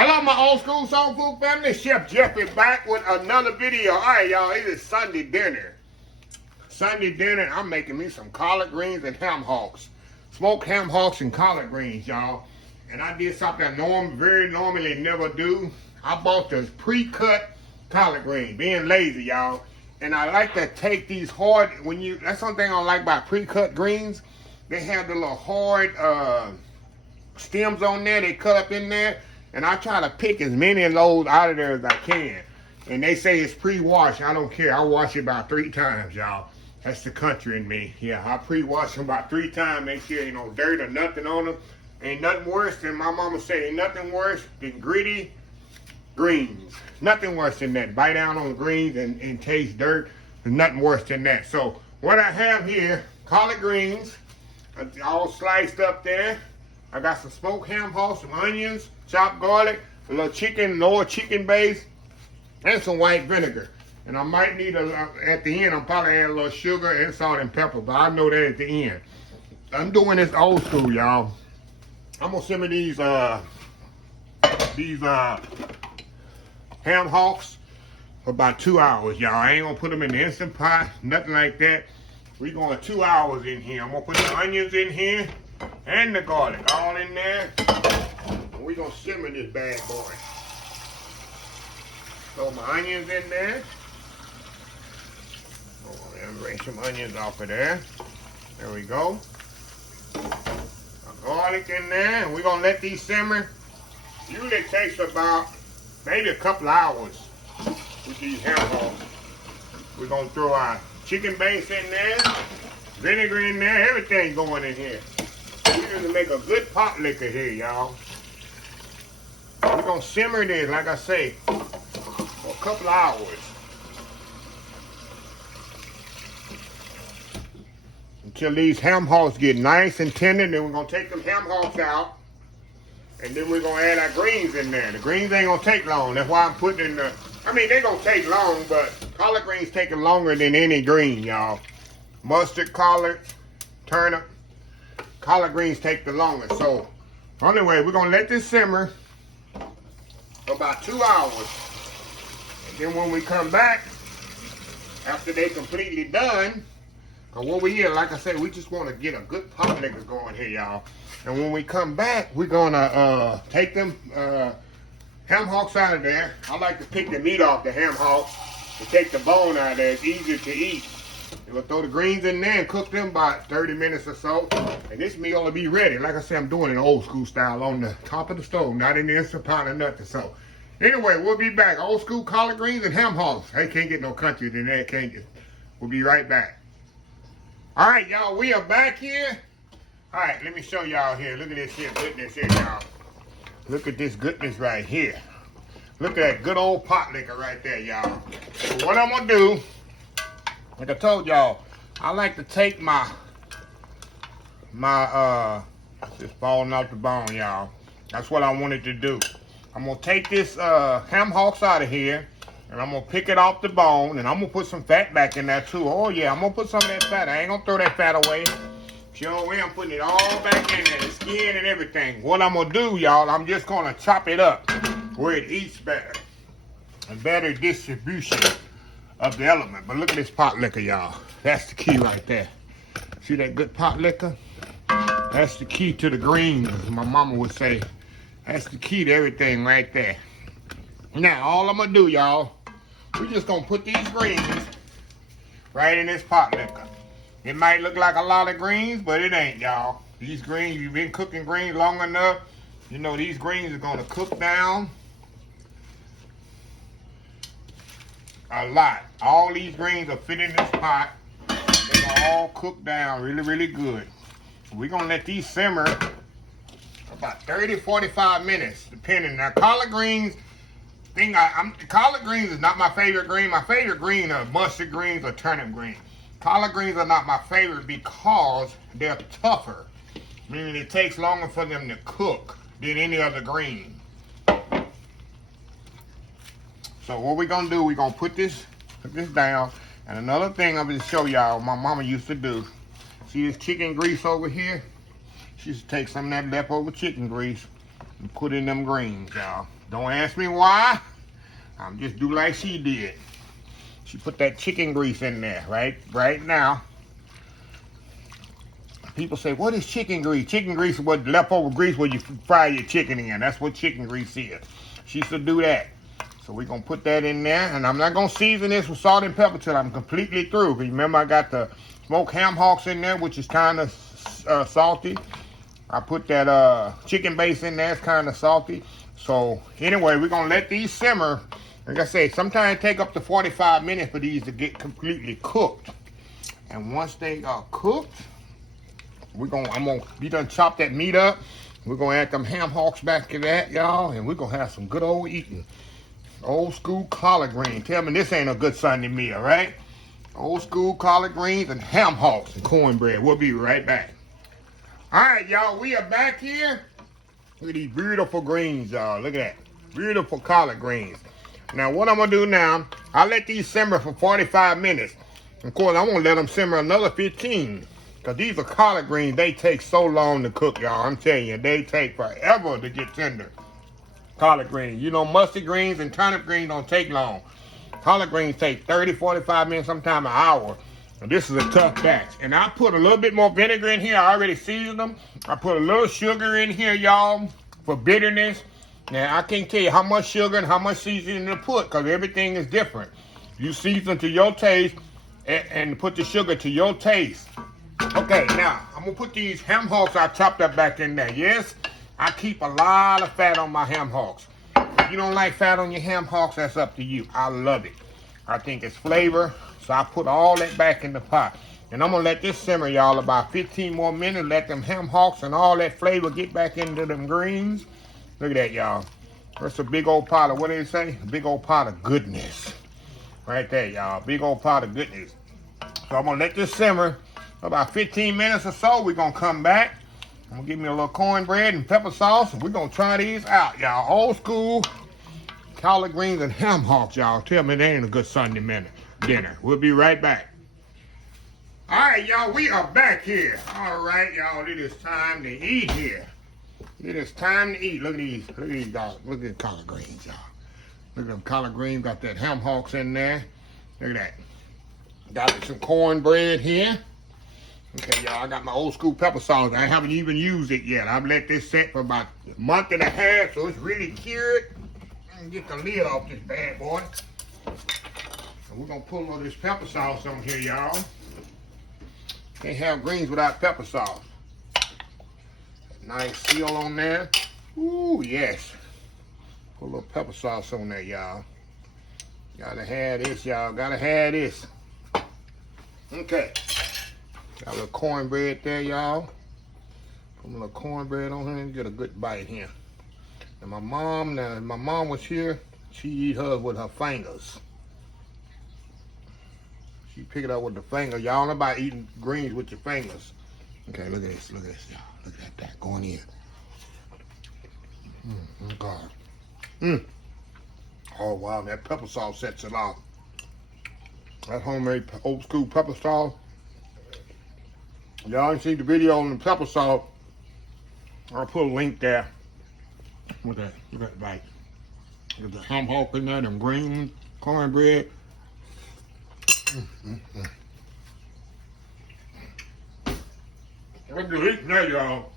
Hello, my old school soul food family. Chef Jeff is back with another video. All right, y'all, it is Sunday dinner. Sunday dinner, I'm making me some collard greens and ham hocks. Smoked ham hocks and collard greens, y'all. And I did something I very normally never do. I bought this pre-cut collard green, being lazy, y'all. And I like to take these hard, that's something I don't like about pre-cut greens. They have the little hard stems on there, they cut up in there. And I try to pick as many of those out of there as I can. And they say it's pre-washed. I don't care. I wash it about 3 times, y'all. That's the country in me. Yeah, I pre-wash them about 3 times. Make sure ain't no dirt or nothing on them. Ain't nothing worse than my mama said. Ain't nothing worse than gritty greens. Nothing worse than that. Bite down on greens and taste dirt. There's nothing worse than that. So what I have here, collard greens, all sliced up there. I got some smoked ham hocks, some onions, chopped garlic, a little chicken, lower chicken base, and some white vinegar. And I might need at the end, I'll probably add a little sugar and salt and pepper, but I know that at the end. I'm doing this old school, y'all. I'm gonna simmer these ham hocks for about 2 hours, y'all. I ain't gonna put them in the Instant Pot, nothing like that. We're going 2 hours in here. I'm gonna put the onions in here and the garlic all in there. And we're gonna simmer this bad boy. Throw my onions in there. Bring some onions off of there. There we go. Garlic in there, and we're gonna let these simmer. Usually it takes about maybe a couple hours with these ham hocks. We're gonna throw our chicken base in there, vinegar in there, everything going in here. We're gonna make a good pot liquor here, y'all. We're gonna simmer this, like I say, for a couple hours. Until these ham hocks get nice and tender. Then we're gonna take them ham hocks out, and then we're gonna add our greens in there. The greens ain't gonna take long. That's why I'm putting in the, they're gonna take long, but collard greens taking longer than any green, y'all. Mustard, collard, turnip, collard greens take the longest. So anyway, we're gonna let this simmer for about 2 hours. And then when we come back, after they completely done, what we here, like I said, we just want to get a good pot liquor going here, y'all. And when we come back, we're gonna take them ham hocks out of there. I like to pick the meat off the ham hocks and take the bone out of there. It's easier to eat. We'll throw the greens in there and cook them about 30 minutes or so. And this meal will be ready. Like I said, I'm doing it old school style on the top of the stove, not in the Instant Pot or nothing. So anyway, we'll be back. Old school collard greens and ham hocks. Hey, can't get no country than that, can you? We'll be right back. All right, y'all, we are back here. All right, let me show y'all here. Look at this here, goodness here, y'all. Look at this goodness right here. Look at that good old pot liquor right there, y'all. So what I'm gonna do, like I told y'all, I like to take my just falling off the bone, y'all. That's what I wanted to do. I'm gonna take this ham hocks out of here. And I'm gonna pick it off the bone, and I'm gonna put some fat back in there too. Oh yeah, I'm gonna put some of that fat. I ain't gonna throw that fat away. Sure way, I'm putting it all back in there, the skin and everything. What I'm gonna do, y'all, I'm just gonna chop it up where it eats better. A better distribution of the element. But look at this pot liquor, y'all. That's the key right there. See that good pot liquor? That's the key to the greens, as my mama would say. That's the key to everything right there. Now, all I'm gonna do, y'all, we're just gonna put these greens right in this pot liquor. It might look like a lot of greens, but it ain't, y'all. These greens, you've been cooking greens long enough, you know these greens are gonna cook down a lot. All these greens will fit in this pot. They're gonna all cook down really, really good. We're gonna let these simmer about 30, 45 minutes, depending. Now, collard greens, collard greens is not my favorite green. My favorite green are mustard greens or turnip greens. Collard greens are not my favorite because they're tougher, meaning it takes longer for them to cook than any other green. So what we're gonna do, we're gonna put this down. And another thing I'm gonna show y'all, my mama used to do. See this chicken grease over here? She used to take some of that leftover chicken grease and put in them greens, y'all. Don't ask me why. I'm just do like she did. She put that chicken grease in there, right now. People say, what is chicken grease? Chicken grease is what leftover grease where you fry your chicken in. That's what chicken grease is. She used to do that. So we're going to put that in there. And I'm not going to season this with salt and pepper till I'm completely through. Remember, I got the smoked ham hocks in there, which is kind of salty. I put that chicken base in there. It's kind of salty. So anyway, we're going to let these simmer. Like I say, sometimes it take up to 45 minutes for these to get completely cooked. And once they are cooked, I'm gonna be done chop that meat up. We're gonna add them ham hocks back to that, y'all, and we're gonna have some good old eating. Old school collard greens. Tell me this ain't a good Sunday meal, right? Old school collard greens and ham hocks and cornbread. We'll be right back. All right, y'all, we are back here. Look at these beautiful greens, y'all. Look at that. Beautiful collard greens. Now, what I'm going to do now, I'll let these simmer for 45 minutes. Of course, I'm going to let them simmer another 15. Because these are collard greens. They take so long to cook, y'all. I'm telling you, they take forever to get tender. Collard greens. You know, mustard greens and turnip greens don't take long. Collard greens take 30, 45 minutes, sometimes an hour. And this is a tough batch. And I put a little bit more vinegar in here. I already seasoned them. I put a little sugar in here, y'all, for bitterness. Now, I can't tell you how much sugar and how much seasoning to put because everything is different. You season to your taste and put the sugar to your taste. Okay, now, I'm going to put these ham hocks I chopped up back in there. Yes, I keep a lot of fat on my ham hocks. If you don't like fat on your ham hocks, that's up to you. I love it. I think it's flavor, so I put all that back in the pot. And I'm going to let this simmer, y'all, about 15 more minutes. Let them ham hocks and all that flavor get back into them greens. Look at that, y'all. That's a big old pot of, what did it say? A big old pot of goodness. Right there, y'all. Big old pot of goodness. So I'm going to let this simmer for about 15 minutes or so. We're going to come back. I'm going to give me a little cornbread and pepper sauce. And we're going to try these out, y'all. Old school collard greens and ham hocks, y'all. Tell me they ain't a good Sunday dinner. We'll be right back. All right, y'all. We are back here. All right, y'all. It is time to eat here. It is time to eat. Look at these. Look at these, y'all. Look at the collard greens, y'all. Look at them collard greens. Got that ham hocks in there. Look at that. Got some cornbread here. Okay, y'all. I got my old school pepper sauce. I haven't even used it yet. I've let this set for about a month and a half, so it's really cured. Get the lid off this bad boy. And we're going to pull all this pepper sauce on here, y'all. Can't have greens without pepper sauce. Nice seal on there. Ooh, yes. Put a little pepper sauce on there, y'all. Gotta have this, y'all. Gotta have this. Okay. Got a little cornbread there, y'all. Put a little cornbread on here and get a good bite here. And my mom was here. She eat hers with her fingers. She pick it up with the finger. Y'all know about eating greens with your fingers. Okay, look at this. Look at this, y'all. Look at that going in. Oh, God. Oh, wow. That pepper sauce sets it off. That homemade old school pepper sauce. Y'all ain't seen the video on the pepper sauce. I'll put a link there. Look at that. Look at that bite. There's the ham hock in there, them green cornbread. Look at this there, y'all.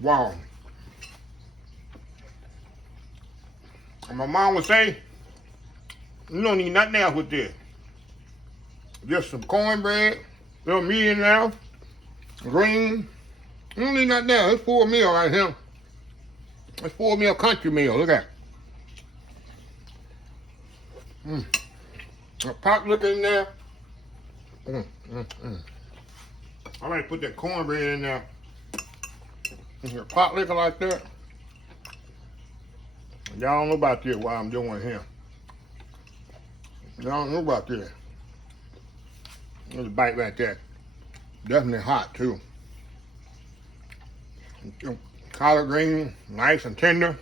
Wow. And my mom would say, you don't need nothing else with this. Just some cornbread, little meat in there, green. You don't need nothing else. It's full meal right here. It's full meal country meal. Look at that. A pot liquor in there. I might put that cornbread in there. In here, pot liquor like that. Y'all don't know about this while I'm doing here. Y'all don't know about this. There's a bite right there. Definitely hot too. Collard green, nice and tender.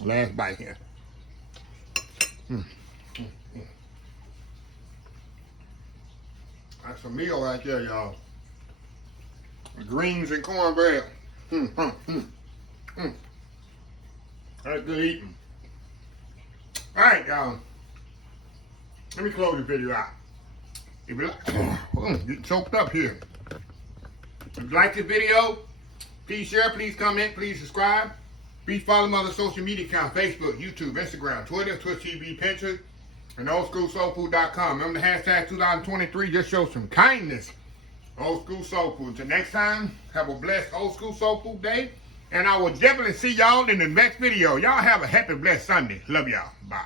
Last bite here. That's a meal right there, y'all. Greens and cornbread. That's good eating. All right, y'all. Let me close the video out. If you like, getting choked up here. If you like the video, please share, please comment, please subscribe. Please follow my other social media accounts, Facebook, YouTube, Instagram, Twitter, Twitch TV, Pinterest, and oldschoolsoulfood.com. Remember the hashtag 2023, just show some kindness. Old School Soul Food. Until next time, have a blessed Old School Soul Food day. And I will definitely see y'all in the next video. Y'all have a happy, blessed Sunday. Love y'all. Bye.